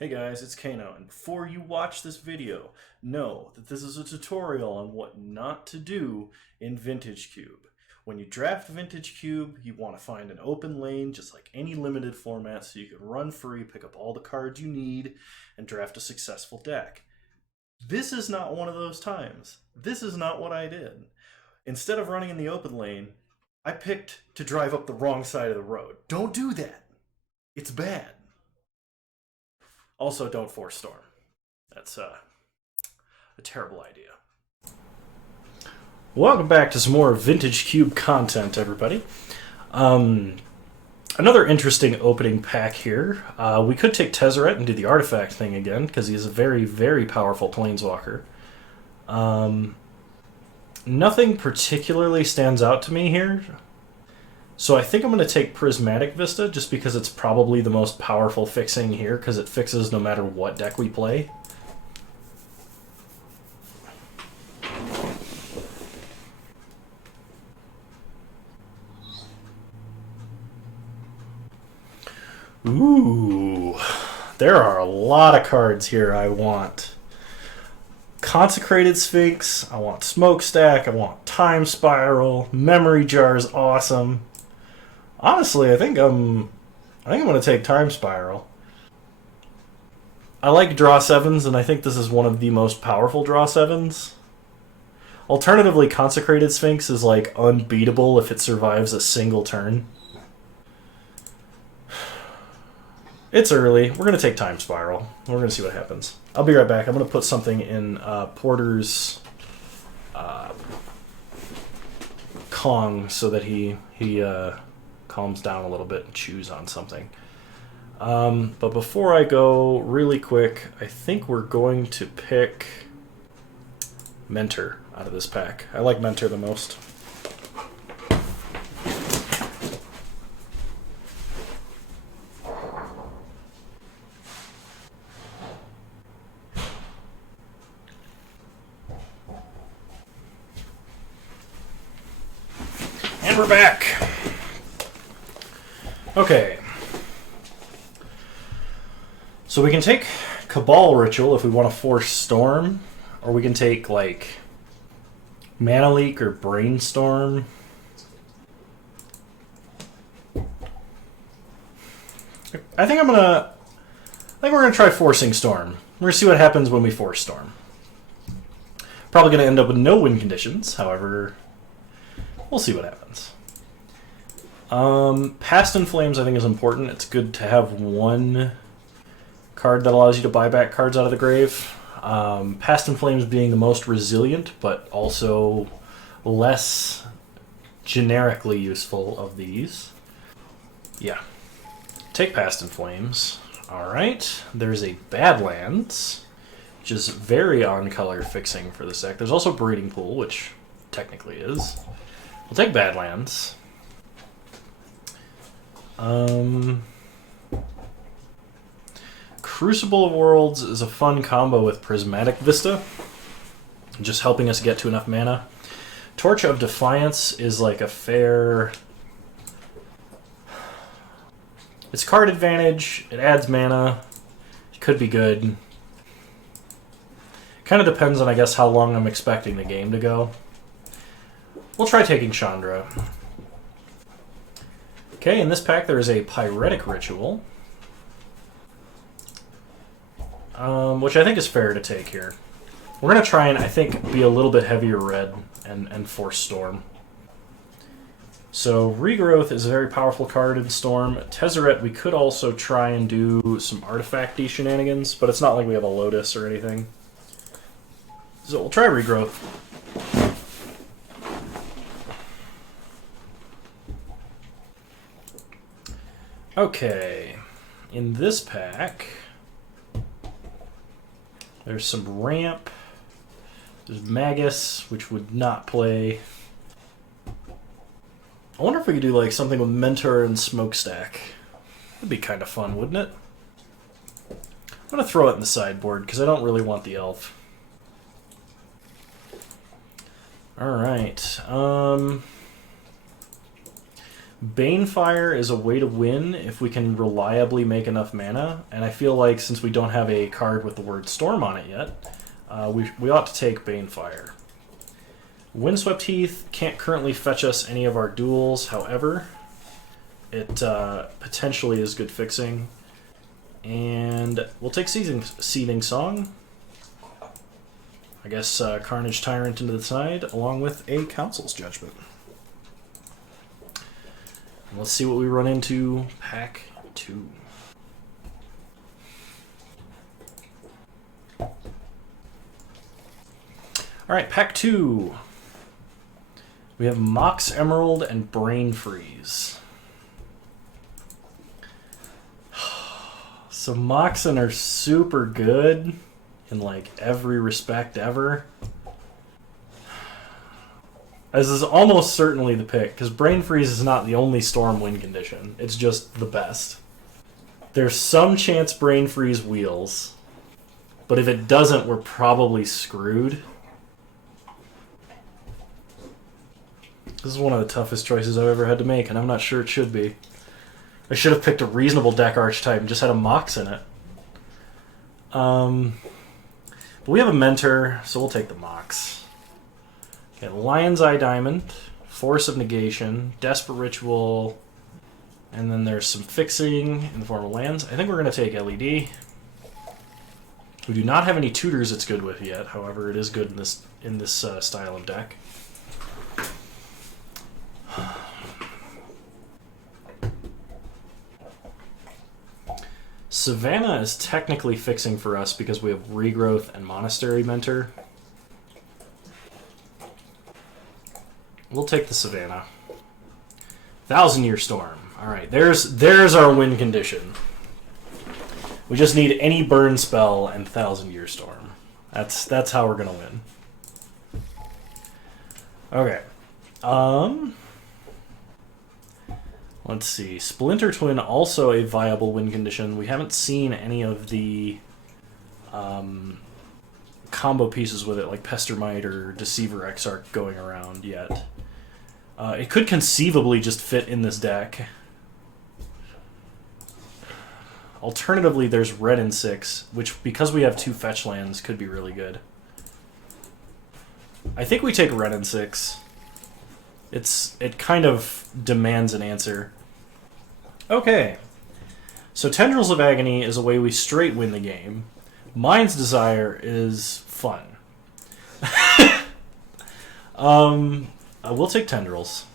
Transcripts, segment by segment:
Hey guys, it's Kano, and before you watch this video, know that this is a tutorial on what not to do in Vintage Cube. When you draft Vintage Cube, you want to find an open lane, just like any limited format, so you can run free, pick up all the cards you need, and draft a successful deck. This is not one of those times. This is not what I did. Instead of running in the open lane, I picked to drive up the wrong side of the road. Don't do that. It's bad. Also, don't force storm. That's a terrible idea. Welcome back to some more Vintage Cube content, everybody. Another interesting opening pack here. We could take Tezzeret and do the artifact thing again, because he is a very, very powerful planeswalker. Nothing particularly stands out to me here. So I think I'm going to take Prismatic Vista, just because it's probably the most powerful fixing here, because it fixes no matter what deck we play. Ooh, there are a lot of cards here I want. Consecrated Sphinx, I want Smokestack, I want Time Spiral, Memory Jar is awesome. Honestly, I think I'm going to take Time Spiral. I like draw 7s, and I think this is one of the most powerful draw 7s. Alternatively, Consecrated Sphinx is like unbeatable if it survives a single turn. It's early. We're going to take Time Spiral. We're going to see what happens. I'll be right back. I'm going to put something in Porter's Kong so that he calms down a little bit and chews on something. But before I go, really quick, I think we're going to pick Mentor out of this pack. I like Mentor the most. And we're back. Okay. So we can take Cabal Ritual if we want to force Storm, or we can take like Mana Leak or Brainstorm. I think we're gonna try forcing Storm. We're gonna see what happens when we force Storm. Probably gonna end up with no win conditions, however, we'll see what happens. Past in Flames I think is important. It's good to have one card that allows you to buy back cards out of the grave. Past in Flames being the most resilient, but also less generically useful of these. Yeah. Take Past in Flames. Alright. There's a Badlands, which is very on-color fixing for this deck. There's also Breeding Pool, which technically is. We'll take Badlands. Crucible of Worlds is a fun combo with Prismatic Vista, just helping us get to enough mana. Torch of Defiance is like a fair... It's card advantage, it adds mana, it could be good. Kind of depends on, I guess, how long I'm expecting the game to go. We'll try taking Chandra. Okay, in this pack there is a Pyretic Ritual, which I think is fair to take here. We're going to try and, I think, be a little bit heavier red and force Storm. So Regrowth is a very powerful card in Storm. Tezzeret, we could also try and do some artifact-y shenanigans, but it's not like we have a Lotus or anything. So we'll try Regrowth. Okay, in this pack, there's some Ramp, there's Magus, which would not play. I wonder if we could do like something with Mentor and Smokestack. That'd be kind of fun, wouldn't it? I'm going to throw it in the sideboard, because I don't really want the Elf. Alright, Banefire is a way to win if we can reliably make enough mana, and I feel like since we don't have a card with the word Storm on it yet, we ought to take Banefire. Windswept Heath can't currently fetch us any of our duels, however, it potentially is good fixing. And we'll take Seething Song. I guess Carnage Tyrant into the side, along with a Council's Judgment. And let's see what we run into pack 2. Alright, pack 2. We have Mox Emerald and Brain Freeze. So Moxen are super good in like every respect ever. This is almost certainly the pick, because Brain Freeze is not the only Storm win condition. It's just the best. There's some chance Brain Freeze wheels, but if it doesn't, we're probably screwed. This is one of the toughest choices I've ever had to make, and I'm not sure it should be. I should have picked a reasonable deck archetype and just had a Mox in it. But we have a Mentor, so we'll take the Mox. Okay, Lion's Eye Diamond, Force of Negation, Desperate Ritual, and then there's some fixing in the form of lands. I think we're going to take LED. We do not have any tutors it's good with yet, however, it is good in this style of deck. Savannah is technically fixing for us because we have Regrowth and Monastery Mentor. We'll take the Savannah. 1,000-Year Storm. Alright, there's our win condition. We just need any burn spell and 1,000-Year Storm. That's how we're gonna win. Okay. Let's see. Splinter Twin, also a viable win condition. We haven't seen any of the combo pieces with it, like Pestermite or Deceiver Exarch going around yet. It could conceivably just fit in this deck. Alternatively, there's Red and 6, which, because we have 2 fetch lands, could be really good. I think we take Red and 6. It kind of demands an answer. Okay, so Tendrils of Agony is a way we straight win the game. Mind's Desire is fun. We'll take Tendrils.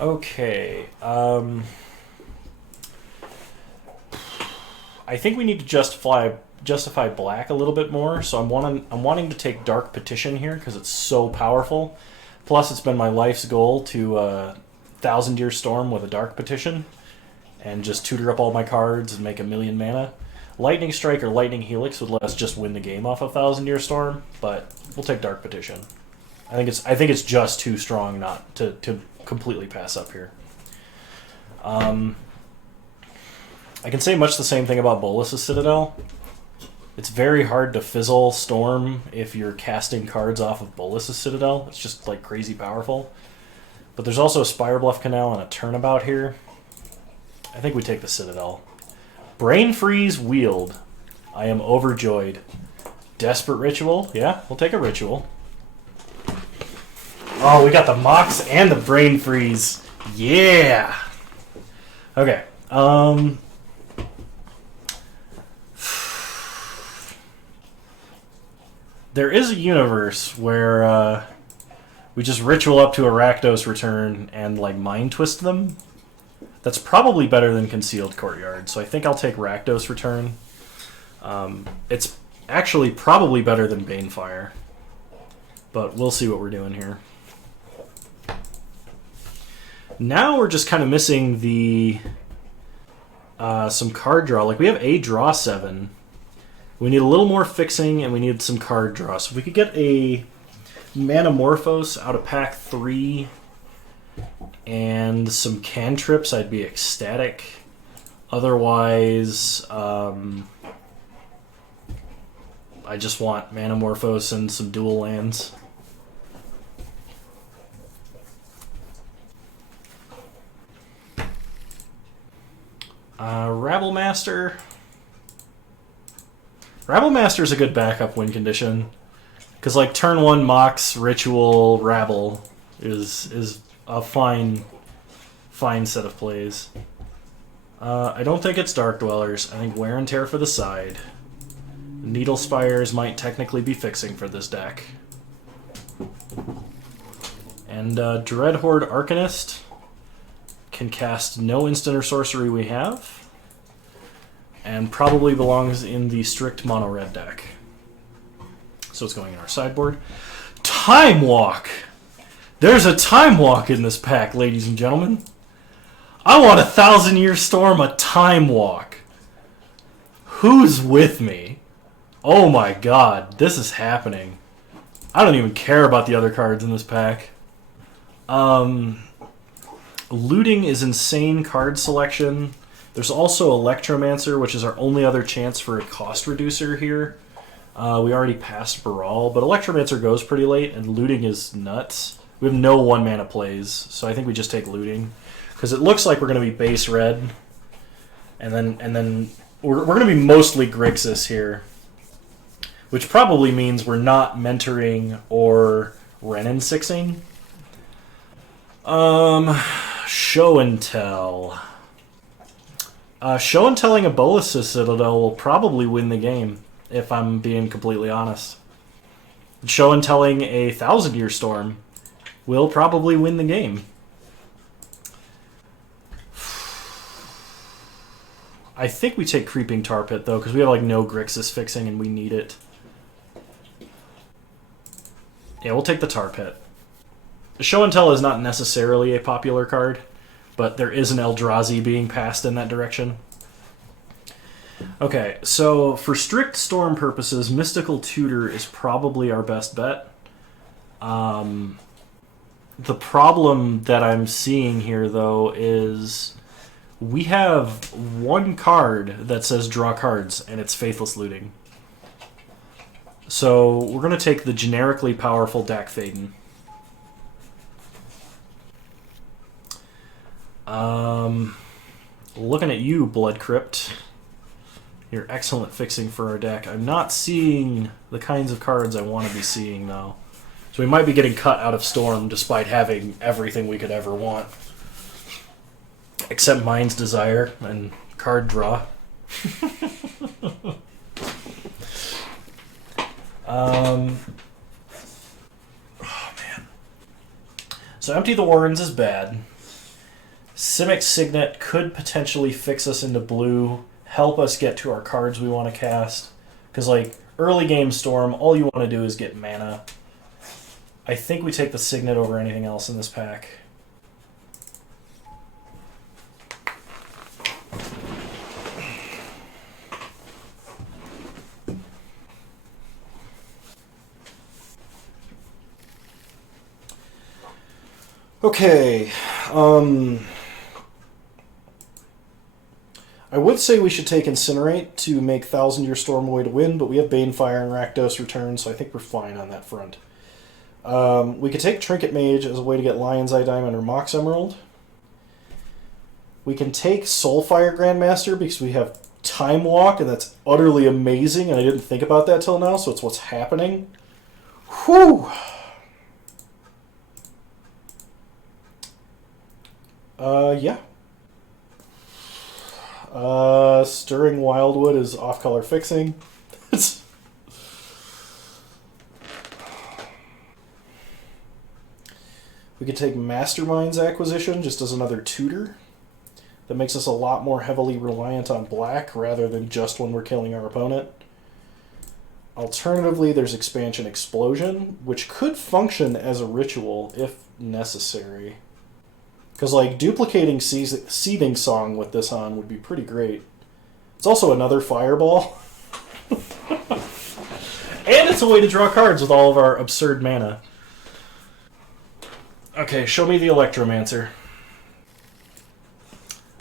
Okay, I think we need to justify black a little bit more, so I'm wanting to take Dark Petition here because it's so powerful. Plus, it's been my life's goal to 1,000-Year Storm with a Dark Petition and just tutor up all my cards and make 1,000,000 mana. Lightning Strike or Lightning Helix would let us just win the game off of 1,000-Year Storm, but we'll take Dark Petition. I think it's just too strong not to completely pass up here. I can say much the same thing about Bolas' Citadel. It's very hard to fizzle Storm if you're casting cards off of Bolas' Citadel. It's just like crazy powerful. But there's also a Spire Bluff Canal and a Turnabout here. I think we take the Citadel. Brain Freeze Wield. I am overjoyed. Desperate Ritual. Yeah, we'll take a Ritual. Oh, we got the Mox and the Brain Freeze. Yeah! Okay. There is a universe where we just Ritual up to a Rakdos Return and like Mind Twist them. That's probably better than Concealed Courtyard, so I think I'll take Rakdos Return. It's actually probably better than Banefire, but we'll see what we're doing here. Now we're just kind of missing the some card draw. Like, we have a draw 7. We need a little more fixing, and we need some card draw. So if we could get a Manamorphose out of pack 3 and some cantrips, I'd be ecstatic. Otherwise, I just want Manamorphose and some dual lands. Rabblemaster. Rabblemaster's a good backup win condition. Because, like, turn 1 Mox, Ritual, Rabble is a fine set of plays. I don't think it's Dark Dwellers. I think Wear and Tear for the side. Needle Spires might technically be fixing for this deck. And Dreadhorde Arcanist can cast no instant or sorcery we have. And probably belongs in the strict mono-red deck. So it's going in our sideboard. Time Walk! There's a Time Walk in this pack, ladies and gentlemen. I want a 1,000-Year Storm, a Time Walk. Who's with me? Oh my god, this is happening. I don't even care about the other cards in this pack. Looting is insane card selection. There's also Electromancer, which is our only other chance for a cost reducer here. We already passed Baral, but Electromancer goes pretty late, and Looting is nuts. We have no 1-mana plays, so I think we just take Looting. Because it looks like we're going to be base red, and then we're going to be mostly Grixis here. Which probably means we're not mentoring or Renin sixing. Show and Tell. Show and Telling a Bolas's Citadel will probably win the game, if I'm being completely honest. Show and Telling a 1,000-Year Storm will probably win the game. I think we take Creeping Tar Pit, though, because we have like no Grixis fixing and we need it. Yeah, we'll take the Tar Pit. Show and Tell is not necessarily a popular card, but there is an Eldrazi being passed in that direction. Okay, so for strict Storm purposes, Mystical Tutor is probably our best bet. The problem that I'm seeing here, though, is we have one card that says draw cards, and it's Faithless Looting. So we're going to take the generically powerful Dak Thaden. Looking at you, Blood Crypt. You're excellent fixing for our deck. I'm not seeing the kinds of cards I want to be seeing, though. So we might be getting cut out of Storm despite having everything we could ever want. Except Mind's Desire and card draw. Oh, man. So Empty the Warrens is bad. Simic Signet could potentially fix us into blue, help us get to our cards we want to cast. Because, like, early game Storm, all you want to do is get mana. I think we take the Signet over anything else in this pack. Okay, I would say we should take Incinerate to make 1,000-Year Storm a way to win, but we have Banefire and Rakdos return, so I think we're fine on that front. We could take Trinket Mage as a way to get Lion's Eye Diamond or Mox Emerald. We can take Soulfire Grandmaster because we have Time Walk, and that's utterly amazing, and I didn't think about that till now, so it's what's happening. Whew! Yeah. Stirring Wildwood is off-color fixing. We could take Mastermind's Acquisition just as another tutor. That makes us a lot more heavily reliant on black rather than just when we're killing our opponent. Alternatively, there's Expansion Explosion, which could function as a ritual if necessary. Because, like, duplicating Seething Song with this on would be pretty great. It's also another Fireball. And it's a way to draw cards with all of our absurd mana. Okay, show me the Electromancer.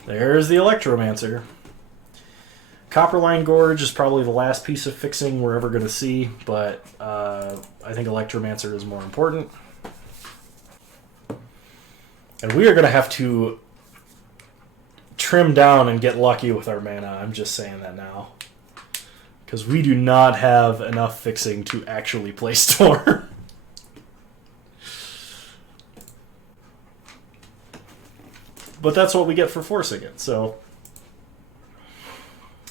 There's the Electromancer. Copperline Gorge is probably the last piece of fixing we're ever going to see, but I think Electromancer is more important. And we are going to have to trim down and get lucky with our mana. I'm just saying that now. Because we do not have enough fixing to actually play Storm. But that's what we get for forcing it, so...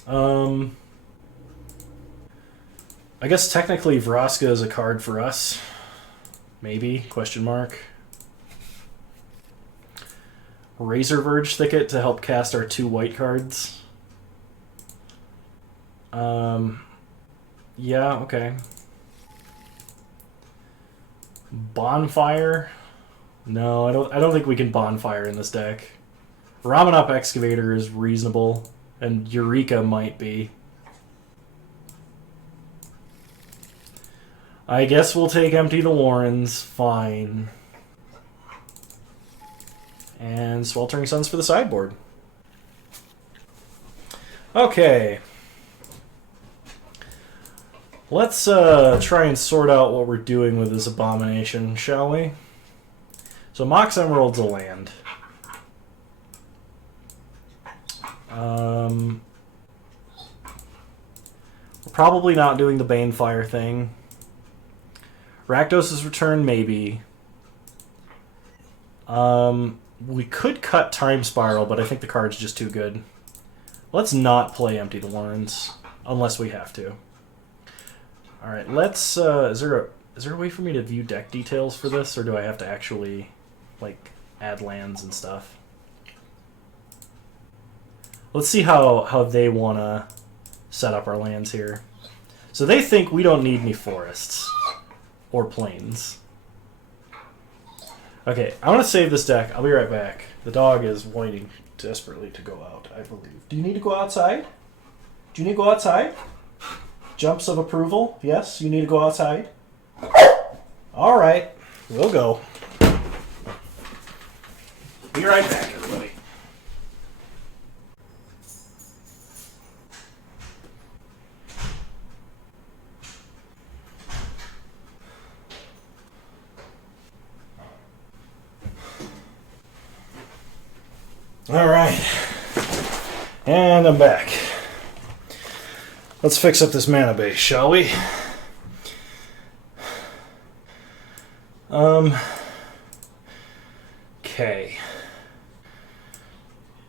I guess technically Vraska is a card for us. Maybe, question mark. Razor Verge Thicket to help cast our 2 white cards. Yeah, okay. Bonfire? No, I don't think we can Bonfire in this deck. Ramanop Excavator is reasonable, and Eureka might be. I guess we'll take Empty the Warrens, fine. And Sweltering Suns for the sideboard. Okay. Let's try and sort out what we're doing with this abomination, shall we? So Mox Emerald's a land. We're probably not doing the Banefire thing. Rakdos' Return, maybe. We could cut Time Spiral, but I think the card's just too good. Let's not play Empty the Warrens, unless we have to. Alright, let's... Is there a way for me to view deck details for this, or do I have to actually, like, add lands and stuff? Let's see how they want to set up our lands here. So they think we don't need any forests or plains. Okay, I want to save this deck. I'll be right back. The dog is wanting desperately to go out, I believe. Do you need to go outside? Do you need to go outside? Jumps of approval? Yes, you need to go outside? All right, we'll go. Be right back, everybody. All right, and I'm back. Let's fix up this mana base, shall we? Okay.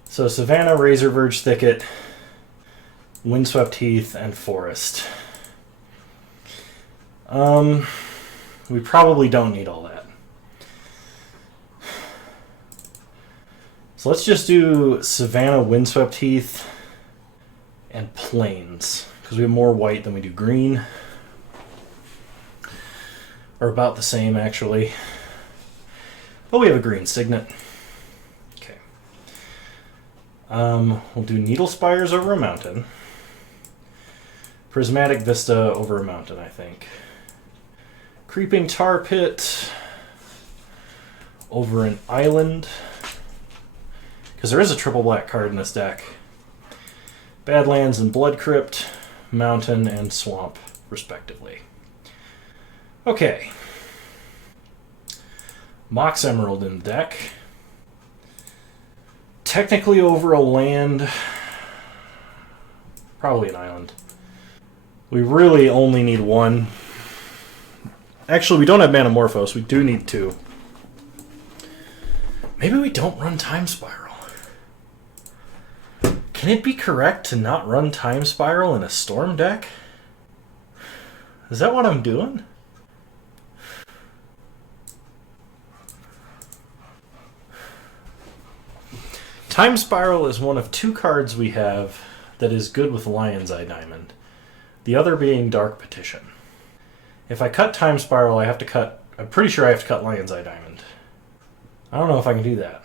So Savannah, Razor Verge Thicket, Windswept Heath, and Forest. We probably don't need all that. So let's just do Savannah, Windswept Heath, and Plains, because we have more white than we do green. Or about the same, actually. But we have a green Signet. Okay. We'll do Needle Spires over a mountain. Prismatic Vista over a mountain, I think. Creeping Tar Pit over an island. Because there is a triple black card in this deck. Badlands and Blood Crypt, Mountain and Swamp, respectively. Okay. Mox Emerald in the deck. Technically over a land. Probably an island. We really only need one. Actually, we don't have Manamorphose. We do need 2. Maybe we don't run Time Spiral. Can it be correct to not run Time Spiral in a Storm deck? Is that what I'm doing? Time Spiral is one of 2 cards we have that is good with Lion's Eye Diamond. The other being Dark Petition. If I cut Time Spiral, I have to cut... I'm pretty sure I have to cut Lion's Eye Diamond. I don't know if I can do that.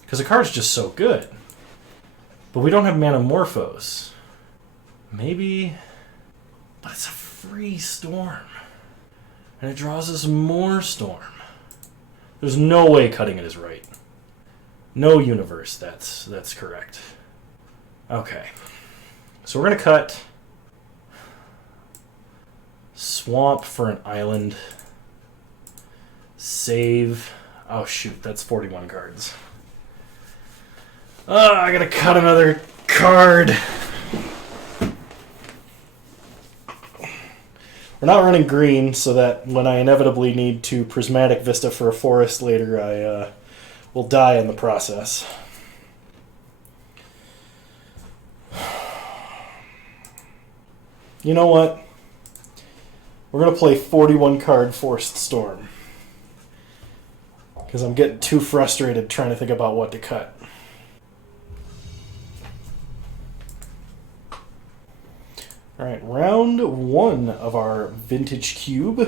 Because the card's just so good. But we don't have Manamorphose. Maybe... But it's a free Storm. And it draws us more Storm. There's no way cutting it is right. No universe that's correct. Okay. So we're going to cut Swamp for an island. Save. Oh shoot, that's 41 cards. Oh, I gotta cut another card. We're not running green, so that when I inevitably need to Prismatic Vista for a forest later, I will die in the process. You know what? We're going to play 41 card Forced Storm. Because I'm getting too frustrated trying to think about what to cut. Alright, round one of our Vintage Cube. We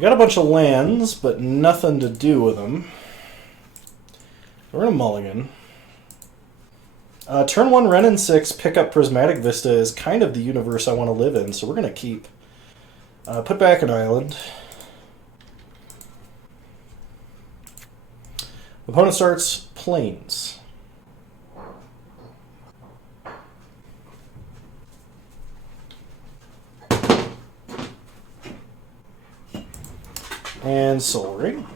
got a bunch of lands, but nothing to do with them. We're going to mulligan. Turn 1, Ren and 6, pick up Prismatic Vista is kind of the universe I want to live in, so we're going to keep. Put back an island. Opponent starts Plains. And Soul Ring.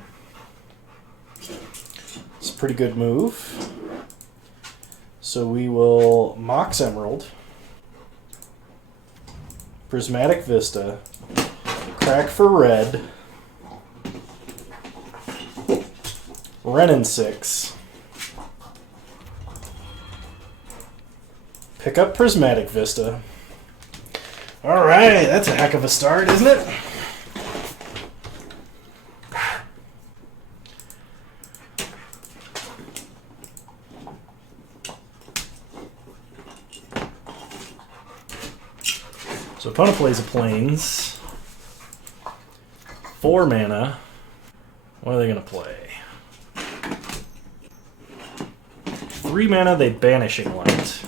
It's a pretty good move. So we will Mox Emerald, Prismatic Vista, crack for red, Ren and 6, pick up Prismatic Vista. Alright, that's a heck of a start, isn't it? So opponent plays a Plains. 4 mana. What are they going to play? 3 mana, they Banishing Light.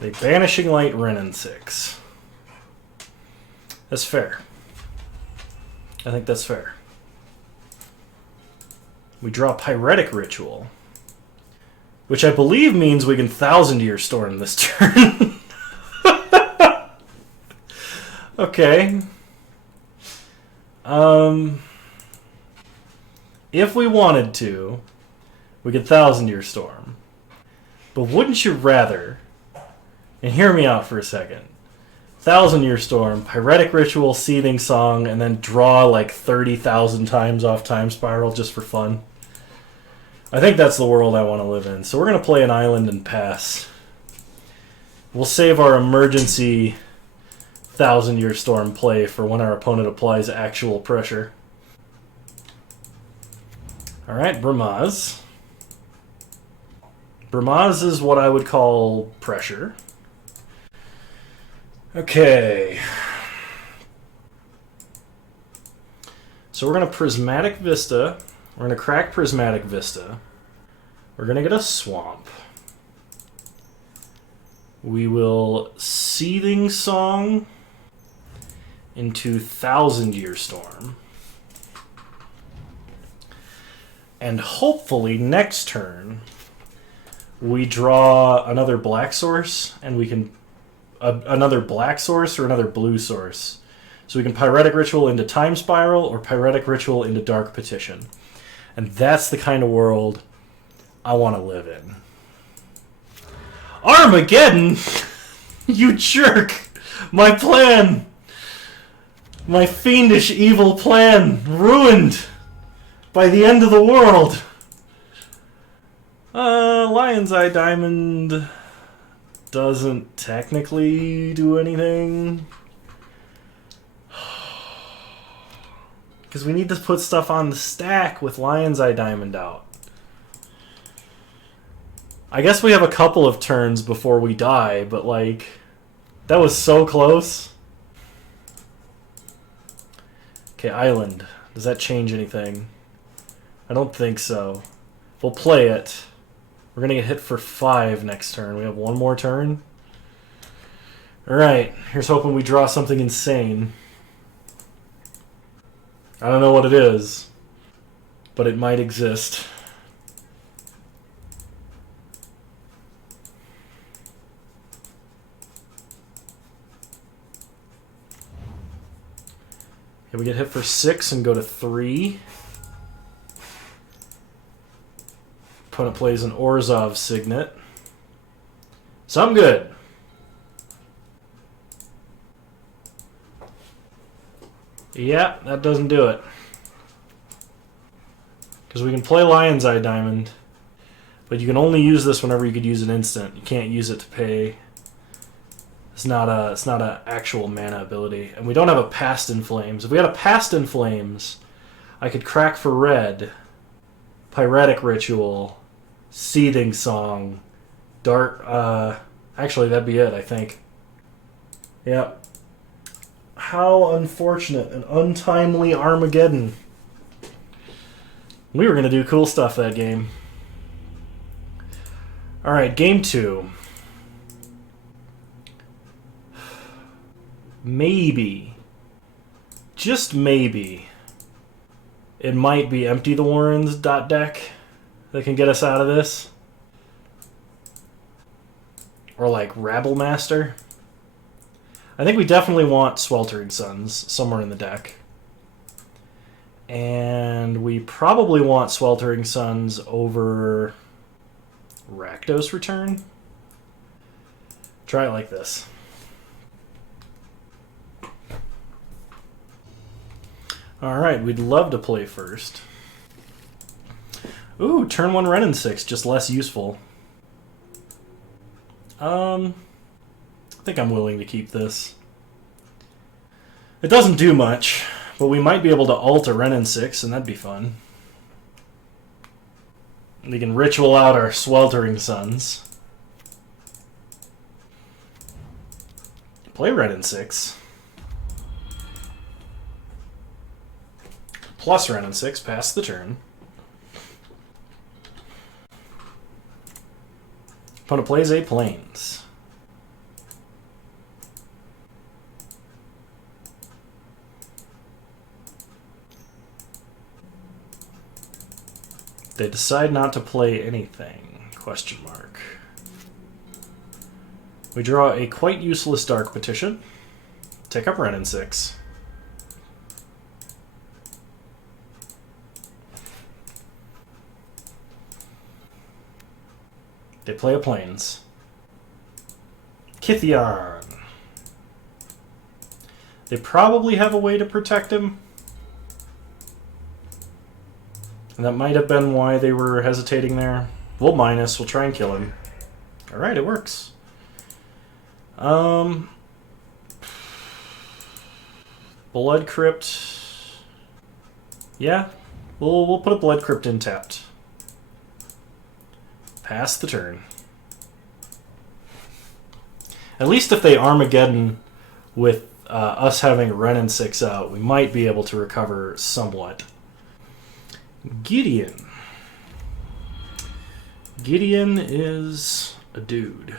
They Banishing Light Ren and 6. That's fair. I think that's fair. We draw Pyretic Ritual, which I believe means we can 1,000-Year Storm this turn. Okay. If we wanted to, we could 1,000-Year Storm. But wouldn't you rather, and hear me out for a second, 1,000-Year Storm, Pyretic Ritual, Seething Song, and then draw like 30,000 times off Time Spiral just for fun? I think that's the world I want to live in. So we're going to play an island and pass. We'll save our emergency 1,000-Year Storm play for when our opponent applies actual pressure. Alright, Bramaz. Bramaz is what I would call pressure. Okay. So we're going to Prismatic Vista. We're going to crack Prismatic Vista. We're going to get a Swamp. We will Seething Song into 1,000-Year Storm. And hopefully next turn we draw another black source, and we can another black source or another blue source. So we can Pyretic Ritual into Time Spiral or Pyretic Ritual into Dark Petition. And that's the kind of world I want to live in. Armageddon? You jerk! My plan! My fiendish evil plan ruined by the end of the world! Lion's Eye Diamond doesn't technically do anything. Because we need to put stuff on the stack with Lion's Eye Diamond out. I guess we have a couple of turns before we die, but like, that was so close. Okay, Island. Does that change anything? I don't think so. We'll play it. We're going to get hit for 5 next turn. We have one more turn. Alright, here's hoping we draw something insane. I don't know what it is, but it might exist. Okay, we get hit for 6 and go to 3. Opponent plays an Orzhov Signet. So I'm good. Yeah, that doesn't do it. Because we can play Lion's Eye Diamond, but you can only use this whenever you could use an instant. You can't use it to pay. It's not a actual mana ability. And we don't have a Past in Flames. If we had a Past in Flames, I could crack for red, Pyretic Ritual, Seething Song, Dart. Actually, that'd be it, I think. Yep. How unfortunate. An untimely Armageddon. We were going to do cool stuff that game. Alright, game 2. Maybe, just maybe, it might be Empty the Warrens deck that can get us out of this. Or like Rabble Master. I think we definitely want Sweltering Suns somewhere in the deck. And we probably want Sweltering Suns over Rakdos Return. Try it like this. Alright, we'd love to play first. Ooh, turn 1 Renin 6, just less useful. I think I'm willing to keep this. It doesn't do much, but we might be able to ult a Renin 6, and that'd be fun. We can ritual out our Sweltering Suns. Play Renin 6. Plus Renin 6, pass the turn. Opponent plays a Plains. They decide not to play anything, question mark. We draw a quite useless Dark Petition. Take up Renin 6. They play a Plains. Kithian. They probably have a way to protect him. And that might have been why they were hesitating there. We'll minus. We'll try and kill him. Alright, it works. Blood Crypt. Yeah, we'll put a Blood Crypt in tapped. Pass the turn. At least if they Armageddon with us having Renin 6 out, we might be able to recover somewhat. Gideon. Gideon is a dude.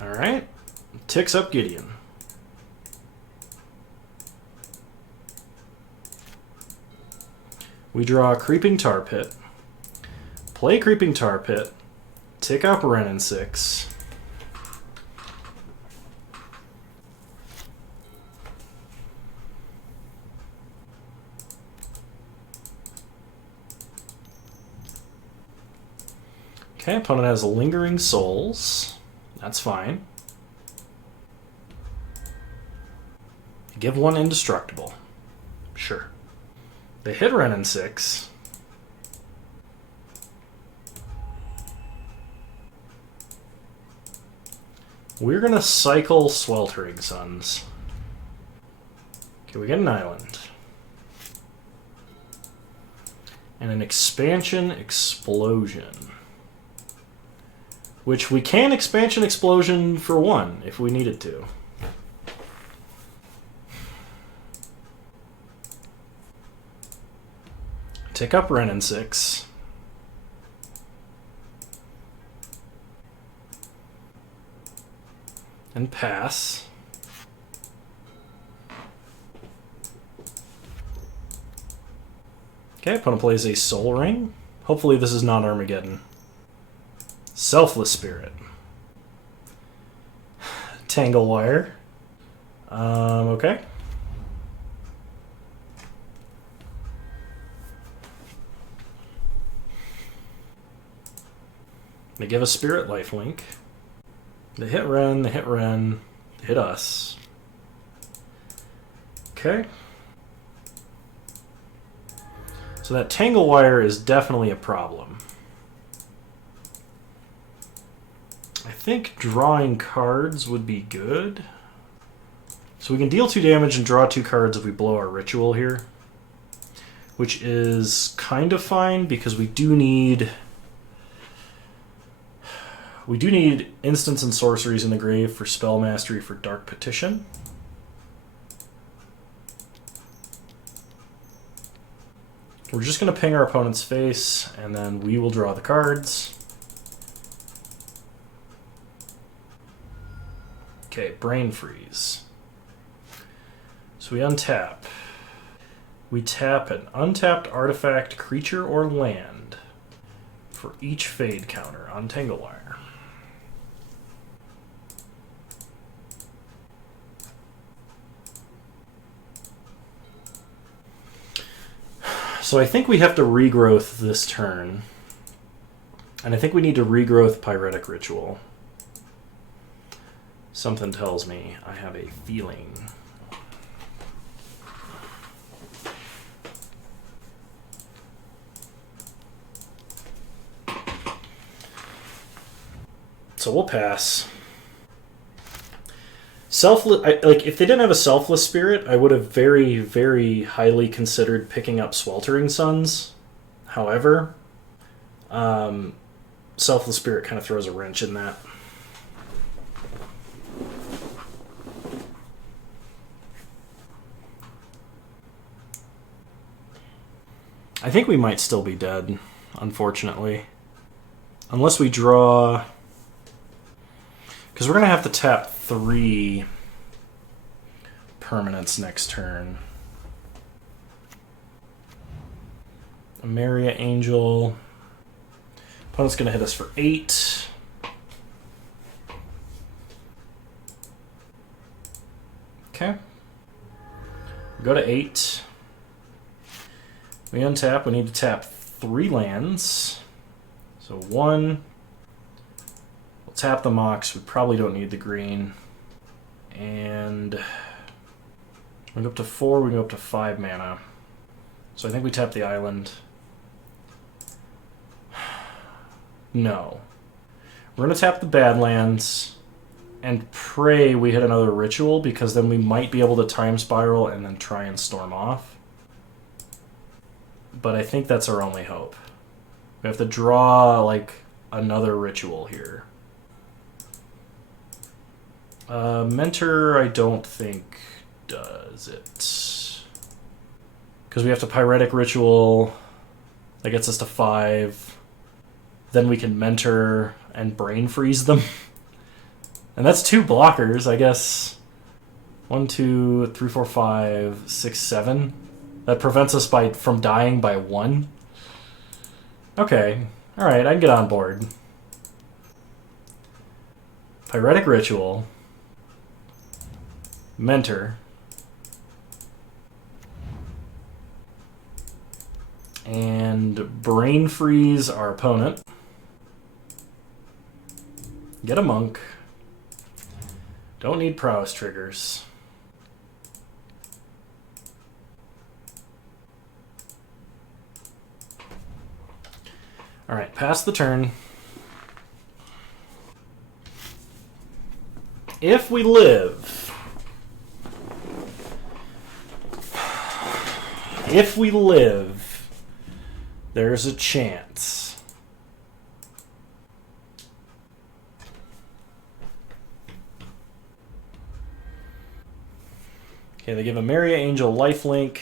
Alright. Ticks up Gideon. We draw a Creeping Tar Pit. Play Creeping Tar Pit. Tick up Renin 6. Okay, opponent has Lingering Souls. That's fine. Give one Indestructible. Sure. They hit Renin 6. We're going to cycle Sweltering Suns. Okay, we get an island. And an Expansion Explosion. Which we can Expansion Explosion for 1 if we needed to. Tick up Renin 6. and pass. Okay, opponent plays a Soul Ring. Hopefully this is not Armageddon. Selfless Spirit. Tangle Wire. Okay. They give a Spirit Lifelink. They hit Ren, they hit Ren, they hit us. Okay. So that Tangle Wire is definitely a problem. I think drawing cards would be good. So we can deal 2 damage and draw 2 cards if we blow our ritual here. Which is kind of fine because we do need instants and sorceries in the grave for spell mastery for Dark Petition. We're just going to ping our opponent's face, and then we will draw the cards. Okay, Brain Freeze. So we untap. We tap an untapped artifact, creature, or land for each fade counter on Tangle Wire. So I think we have to regrowth this turn. And I think we need to regrowth Pyretic Ritual. Something tells me I have a feeling. So we'll pass. Selfless, like if they didn't have a Selfless Spirit, I would have very, very highly considered picking up Sweltering Suns. However, Selfless Spirit kind of throws a wrench in that. I think we might still be dead, unfortunately. Unless we draw... Because we're going to have to tap 3 permanents next turn. A Maria Angel. Opponent's going to hit us for 8. Okay. Go to 8. We untap. We need to tap 3 lands. So 1. We'll tap the Mox. We probably don't need the green. And we go up to 4. We go up to 5 mana. So I think we tap the island. No. We're going to tap the Badlands and pray we hit another ritual, because then we might be able to time spiral and then try and storm off. But I think that's our only hope. We have to draw, like, another ritual here. Mentor, I don't think does it. Because we have to Pyretic Ritual. That gets us to 5. Then we can Mentor and Brain Freeze them. And that's 2 blockers, I guess. 1, 2, 3, 4, 5, 6, 7. That prevents us from dying by 1. Okay. Alright, I can get on board. Pyretic Ritual. Mentor. And Brain Freeze our opponent. Get a Monk. Don't need prowess triggers. Alright, pass the turn. If we live... If we live, there's a chance. Okay, they give a Maria Angel lifelink.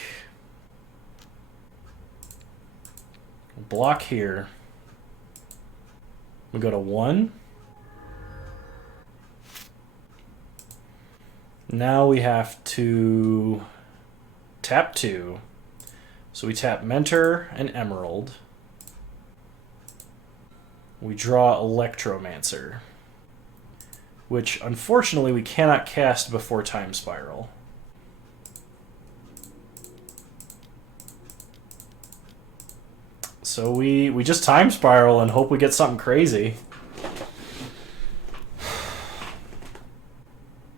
Block here. We go to 1. Now we have to tap 2. So we tap Mentor and Emerald. We draw Electromancer, which unfortunately we cannot cast before Time Spiral. So we just Time Spiral and hope we get something crazy.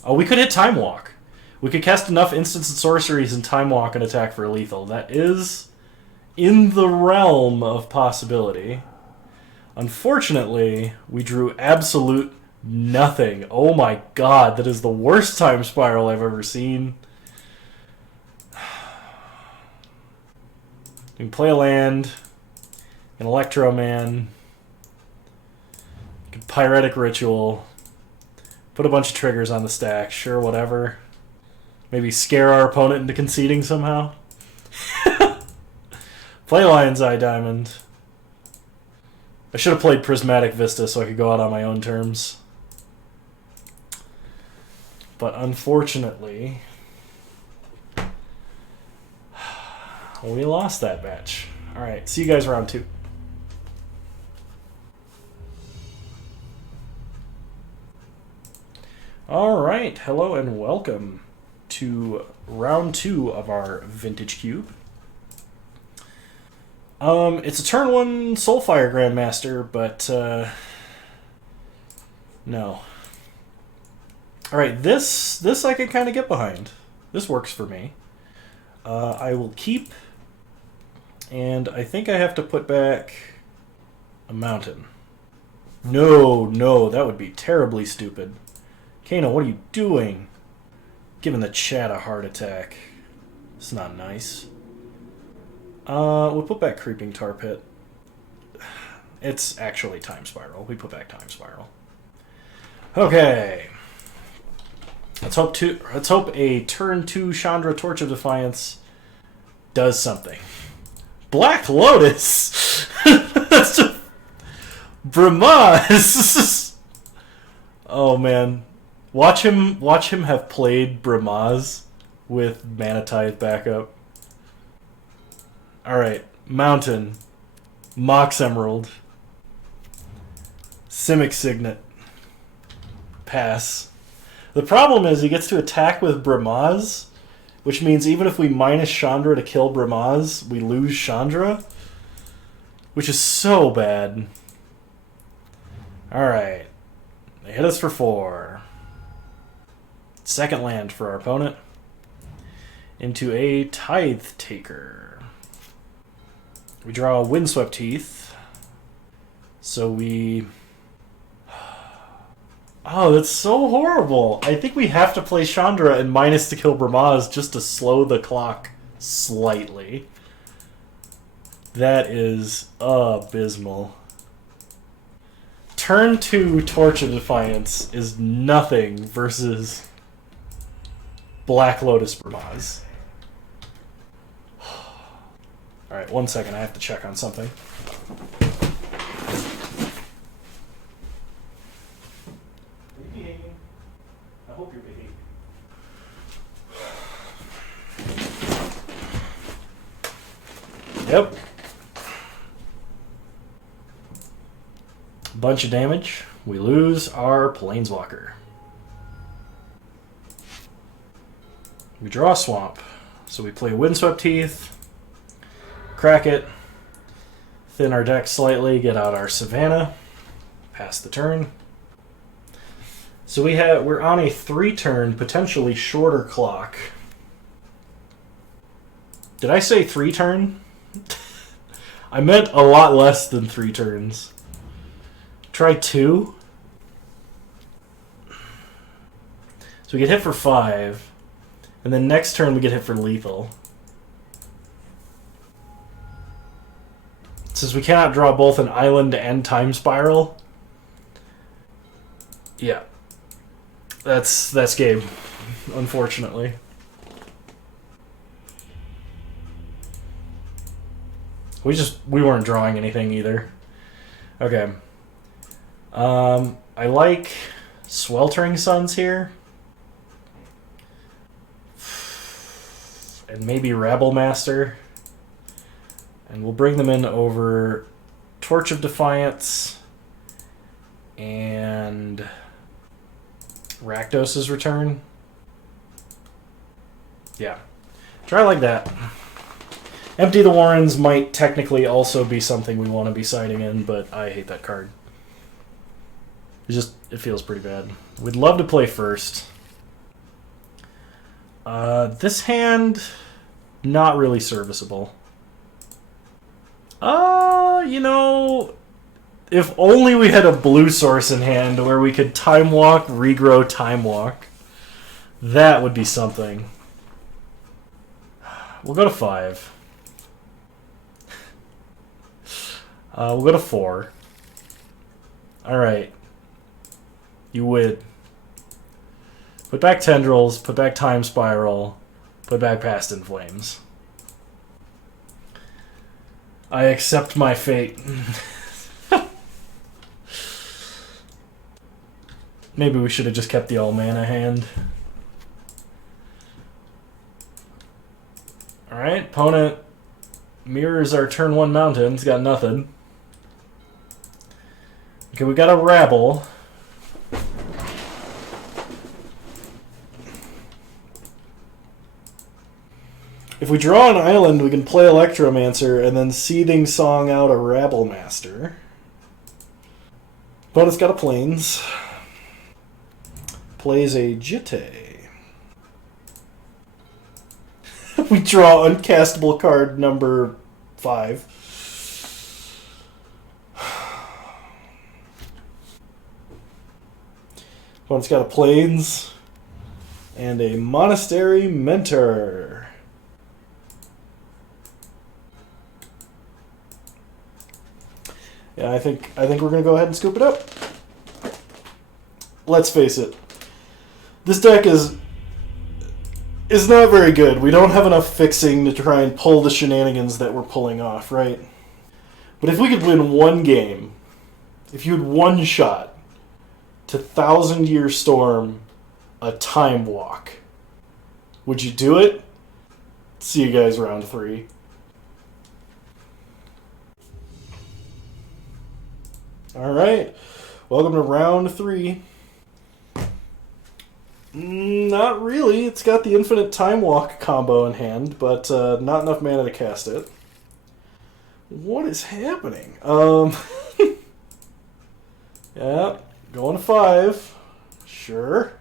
Oh, we could hit Time Walk. We could cast enough instants and sorceries and Time Walk and attack for lethal. That is in the realm of possibility. Unfortunately, we drew absolute nothing. Oh my god, that is the worst Time Spiral I've ever seen. You can play a land, an Electro Man, Pyretic Ritual, put a bunch of triggers on the stack, sure, whatever. Maybe scare our opponent into conceding somehow. Play Lion's Eye Diamond. I should have played Prismatic Vista so I could go out on my own terms. But unfortunately, we lost that match. Alright, see you guys round 2. Alright, hello and welcome to round 2 of our Vintage Cube. It's a turn 1 Soulfire Grandmaster, but no. Alright, this I can kind of get behind. This works for me. I will keep, and I think I have to put back a mountain. No, that would be terribly stupid. Kano, what are you doing? Giving the chat a heart attack. It's not nice. We'll put back Creeping Tar Pit. It's actually Time Spiral. We put back Time Spiral. Okay. Let's hope a turn 2 Chandra Torch of Defiance does something. Black Lotus. That's just Brimaz. Oh man. Watch him have played Brimaz with Mana Tithe backup. Alright, Mountain, Mox Emerald, Simic Signet, pass. The problem is he gets to attack with Brimaz, which means even if we minus Chandra to kill Brimaz, we lose Chandra, which is so bad. Alright, they hit us for 4. Second land for our opponent into a Tithe Taker. We draw a Windswept Teeth. So we... Oh, that's so horrible. I think we have to play Chandra and minus to kill Brimaz just to slow the clock slightly. That is abysmal. Turn 2 Torch of Defiance is nothing versus Black Lotus Brimaz. Alright, 1 second, I have to check on something. Are you behaving? I hope you're behaving. Yep. Bunch of damage. We lose our Planeswalker. We draw a Swamp. So we play Windswept Teeth. Crack it, thin our deck slightly, get out our Savannah, pass the turn. So we're on a 3-turn, potentially shorter clock. Did I say 3-turn? I meant a lot less than 3 turns. Try 2. So we get hit for 5, and then next turn we get hit for lethal. Since we cannot draw both an island and Time Spiral, yeah, that's game, unfortunately. We weren't drawing anything either. Okay. I like Sweltering Suns here. and maybe Rabble Master. And we'll bring them in over Torch of Defiance and Rakdos' Return. Yeah. Try like that. Empty the Warrens might technically also be something we want to be siding in, but I hate that card. It feels pretty bad. We'd love to play first. This hand, not really serviceable. You know, if only we had a blue source in hand where we could Time Walk, regrow, Time Walk. That would be something. We'll go to 5. We'll go to 4. Alright. You would. Put back Tendrils, put back Time Spiral, put back Past in Flames. I accept my fate. Maybe we should have just kept the all-mana hand. Alright, opponent mirrors our turn 1 mountains, got nothing. Okay, we got a Rabble. If we draw an island, we can play Electromancer and then Seething Song out a Rabble Master. Opponent's got a Plains. Plays a Jitte. We draw uncastable card number 5. Opponent's got a Plains and a Monastery Mentor. Yeah, I think we're gonna go ahead and scoop it up. Let's face it. This deck is not very good. We don't have enough fixing to try and pull the shenanigans that we're pulling off, right? But if we could win one game, if you had one shot to 1,000 Year Storm a Time Walk, would you do it? See you guys round 3. Alright, welcome to round 3. Not really. It's got the Infinite Time Walk combo in hand, but not enough mana to cast it. What is happening? Yeah, going to 5. Sure.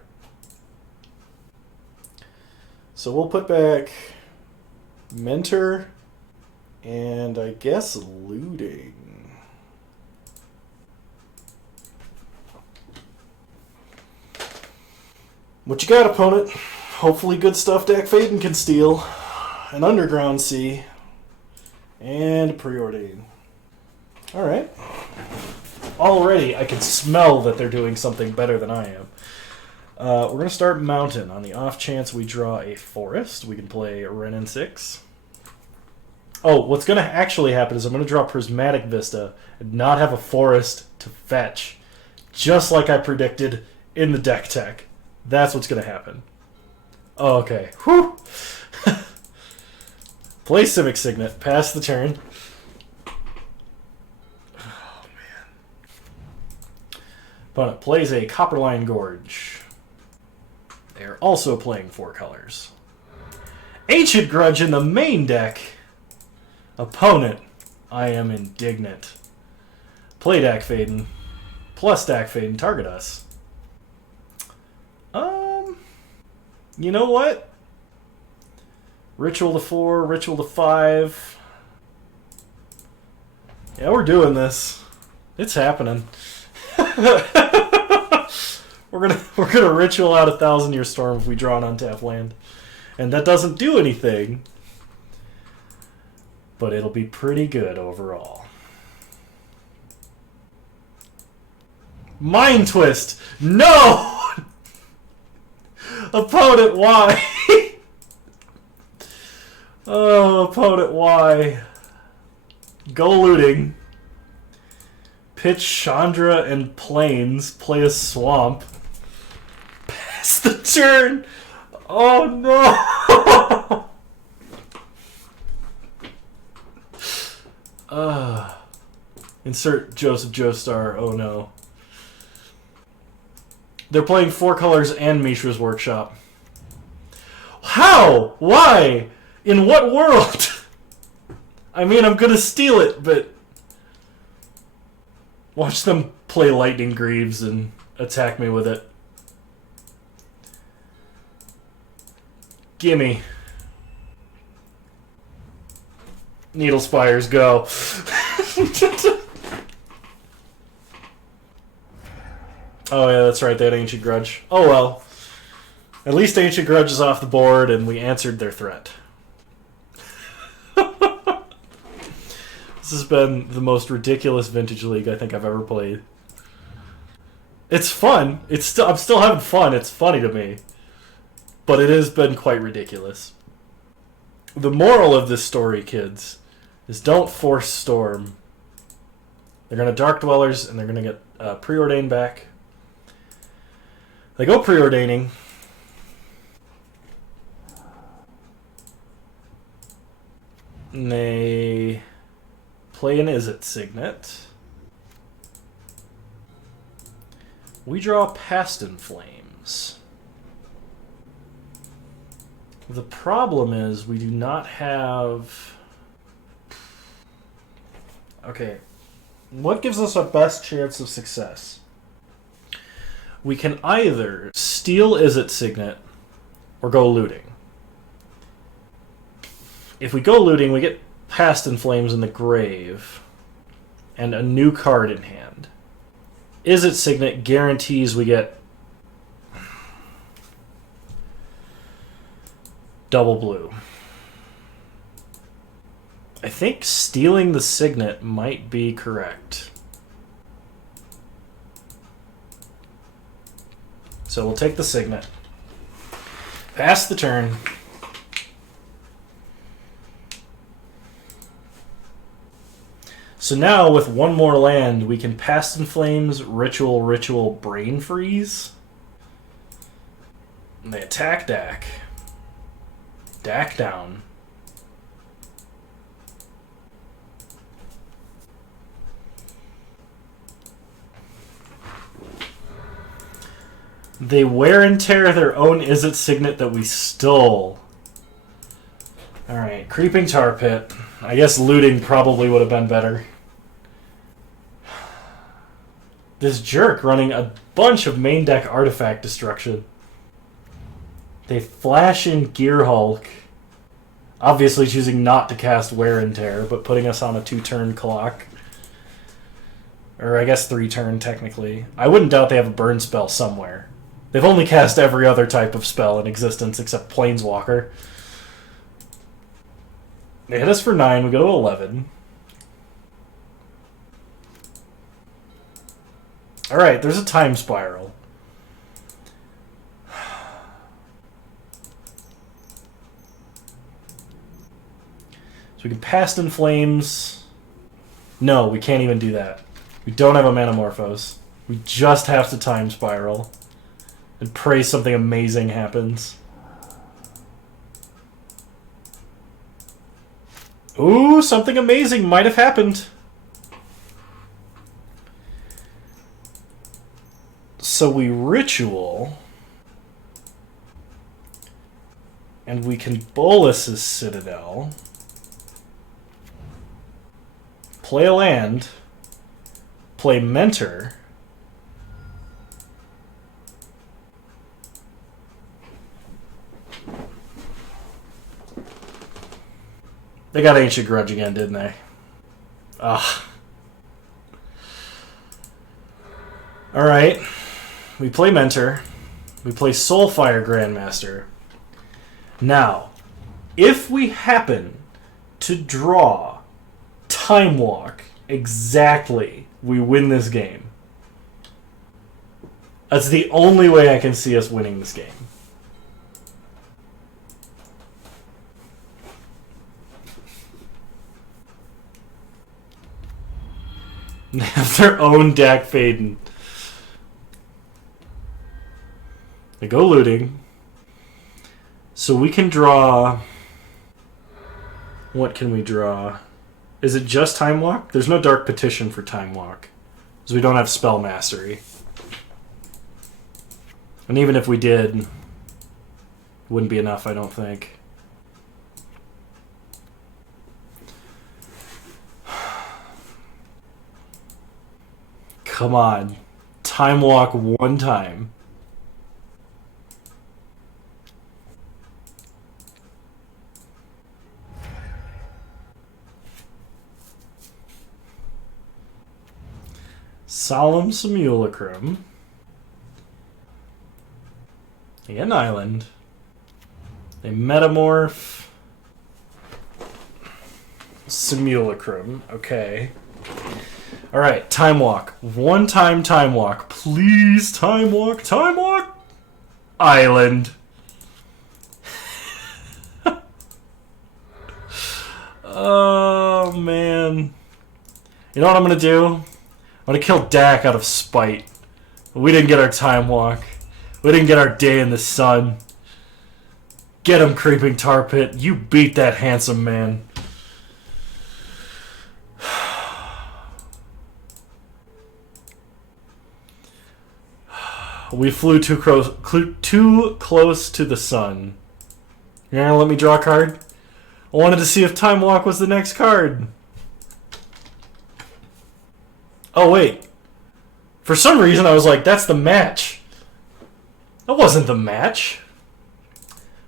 So we'll put back Mentor and I guess Looting. What you got, opponent? Hopefully good stuff Dak Faden can steal. An Underground Sea. And a Preordain. Alright. Already, I can smell that they're doing something better than I am. We're going to start Mountain. On the off chance we draw a Forest, we can play Wrenn and 6. Oh, what's going to actually happen is I'm going to draw Prismatic Vista and not have a Forest to fetch. Just like I predicted in the deck tech. That's what's going to happen. Oh, okay. Whew. Play Civic Signet. Pass the turn. Oh, man. Opponent plays a Copperline Gorge. They are also playing 4 colors. Ancient Grudge in the main deck. Opponent, I am indignant. Play Dak Faden. Plus Dak Faden, target us. You know what? Ritual to 4, Ritual to 5. Yeah, we're doing this. It's happening. We're gonna Ritual out 1,000 Year Storm if we draw an untapped land, and that doesn't do anything. But it'll be pretty good overall. Mind Twist. No. Opponent, why? Oh, opponent, why? Go Looting. Pitch Chandra and Plains. Play a Swamp. Pass the turn. Oh, no. Insert Joseph Joestar. Oh no. They're playing Four Colors and Mishra's Workshop. How? Why? In what world? I mean, I'm gonna steal it, but... Watch them play Lightning Greaves and attack me with it. Gimme. Needle Spires, go. Oh yeah, that's right, they had Ancient Grudge. Oh well. At least Ancient Grudge is off the board and we answered their threat. This has been the most ridiculous Vintage League I think I've ever played. It's fun. I'm still having fun. It's funny to me. But it has been quite ridiculous. The moral of this story, kids, is don't force Storm. They're going to Dark Dwellers, and they're going to get Preordain back. They go Preordaining. And they play an Izzet Signet. We draw Past in Flames. The problem is we do not have... Okay. What gives us our best chance of success? We can either steal Izzet Signet or go looting. If we go looting, we get Past in Flames in the grave and a new card in hand. Izzet Signet guarantees we get double blue. I think stealing the Signet might be correct. So we'll take the Signet. Pass the turn. So now, with one more land, we can Past in Flames, Ritual, Brain Freeze. And they attack Dak. Dak down. They wear and tear their own Izzet Signet that we stole. Alright, Creeping Tar Pit. I guess looting probably would have been better. This jerk running a bunch of main deck artifact destruction. They flash in Gear Hulk. Obviously choosing not to cast Wear and Tear, but putting us on a 2-turn clock. Or I guess 3-turn technically. I wouldn't doubt they have a burn spell somewhere. They've only cast every other type of spell in existence except Planeswalker. They hit us for 9, we go to 11. Alright, there's a Time Spiral. So we can Past in Flames. No, we can't even do that. We don't have a Manamorphose. We just have to Time Spiral. And pray something amazing happens. Ooh, something amazing might have happened. So we Ritual. And we can Bolas's Citadel. Play a land. Play Mentor. They got Ancient Grudge again, didn't they? Ugh. Alright. We play Mentor. We play Soulfire Grandmaster. Now, if we happen to draw Time Walk exactly, we win this game. That's the only way I can see us winning this game. They have their own Dak Faden. They go looting. So we can draw... What can we draw? Is it just Time Walk? There's no Dark Petition for Time Walk. Because we don't have Spell Mastery. And even if we did, it wouldn't be enough, I don't think. Come on. Time Walk one time. Solemn Simulacrum. An island. A metamorph. Simulacrum. Okay. Alright, Time Walk. One time Time Walk. Please, Time Walk. Time Walk. Island. Oh, man. You know what I'm going to do? I'm going to kill Dak out of spite. We didn't get our Time Walk. We didn't get our day in the sun. Get him, Creeping Tar Pit. You beat that handsome man. We flew too close to the sun. You're gonna let me draw a card? I wanted to see if Time Walk was the next card. Oh, wait. For some reason, I was like, that's the match. That wasn't the match.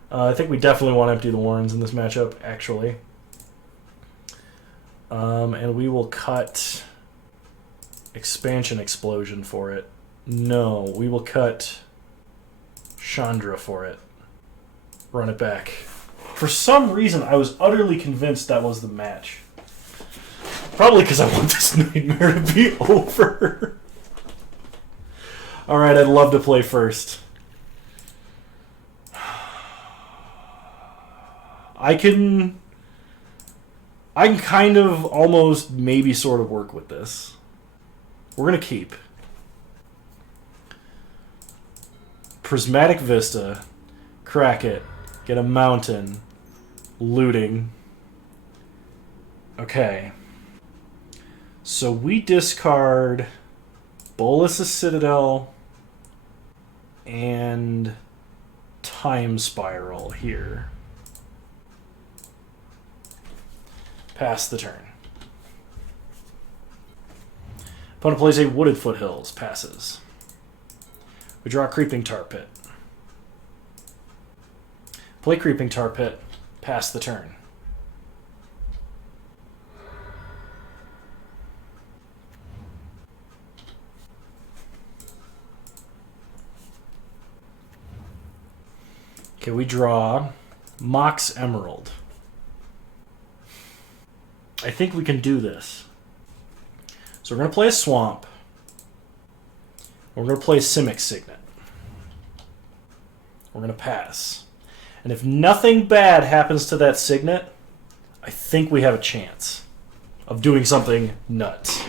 I think we definitely want to empty the Warrens in this matchup, actually. And we will cut Expansion Explosion for it. No, we will cut Chandra for it. Run it back. For some reason, I was utterly convinced that was the match. Probably because I want this nightmare to be over. Alright, I'd love to play first. I can kind of almost maybe sort of work with this. We're going to keep. Prismatic Vista. Crack it. Get a mountain. Looting. Okay. So we discard Bolas' Citadel and Time Spiral here. Pass the turn. Opponent plays a Wooded Foothills. Passes. We draw a Creeping Tar Pit. Play Creeping Tar Pit. Pass the turn. Okay, we draw Mox Emerald. I think we can do this. So we're going to play a Swamp. We're going to play Simic Signet. We're going to pass. And if nothing bad happens to that Signet, I think we have a chance of doing something nuts.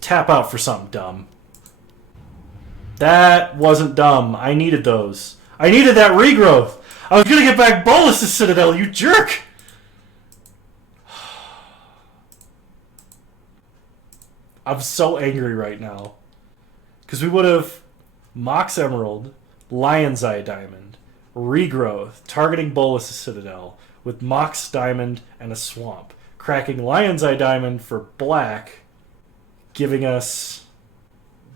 Tap out for something dumb. That wasn't dumb. I needed those. I needed that regrowth. I was going to get back Bolas' Citadel, you jerk! I'm so angry right now. Because we would have Mox Emerald, Lion's Eye Diamond, Regrowth, targeting Bolas' Citadel, with Mox Diamond and a Swamp. Cracking Lion's Eye Diamond for black, giving us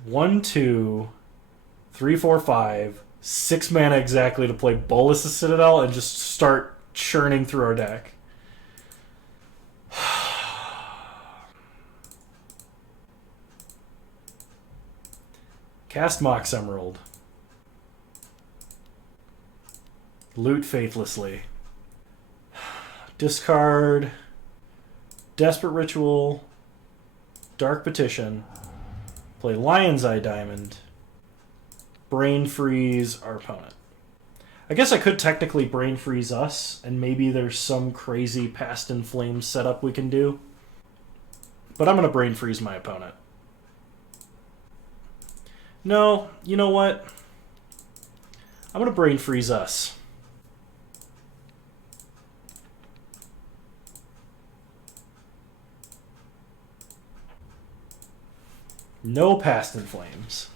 1, 2, 3, 4, 5, 6 mana exactly to play Bolas' Citadel and just start churning through our deck. Cast Mox Emerald. Loot Faithlessly. Discard Desperate Ritual. Dark Petition. Play Lion's Eye Diamond. Brain Freeze our opponent. I guess I could technically Brain Freeze us, and maybe there's some crazy Past in Flames setup we can do. But I'm going to Brain Freeze my opponent. No, you know what? I'm going to Brain Freeze us. No Past in Flames.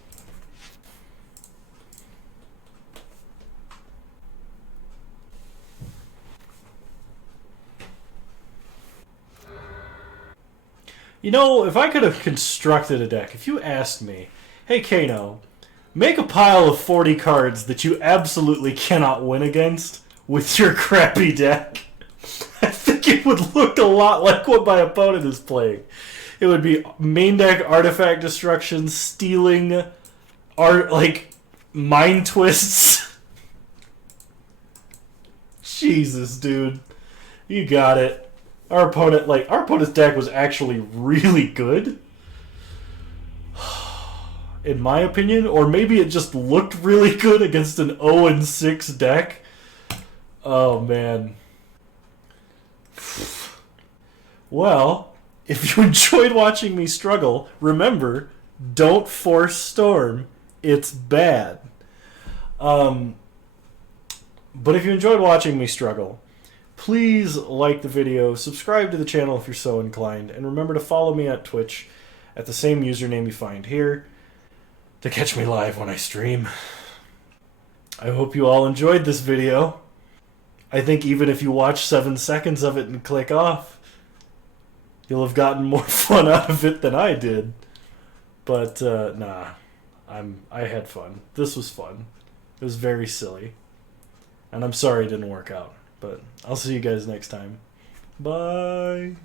You know, if I could have constructed a deck, if you asked me, hey Kano, make a pile of 40 cards that you absolutely cannot win against with your crappy deck, I think it would look a lot like what my opponent is playing. It would be main deck artifact destruction, stealing, like mind twists. Jesus, dude, you got it. Our opponent's deck was actually really good, in my opinion, or maybe it just looked really good against an 0-6 deck. Oh man. Well, if you enjoyed watching me struggle, remember, don't force Storm. It's bad. But if you enjoyed watching me struggle, please like the video, subscribe to the channel if you're so inclined, and remember to follow me at Twitch at the same username you find here to catch me live when I stream. I hope you all enjoyed this video. I think even if you watch 7 seconds of it and click off, you'll have gotten more fun out of it than I did. But, nah. I had fun. This was fun. It was very silly. And I'm sorry it didn't work out. But I'll see you guys next time. Bye.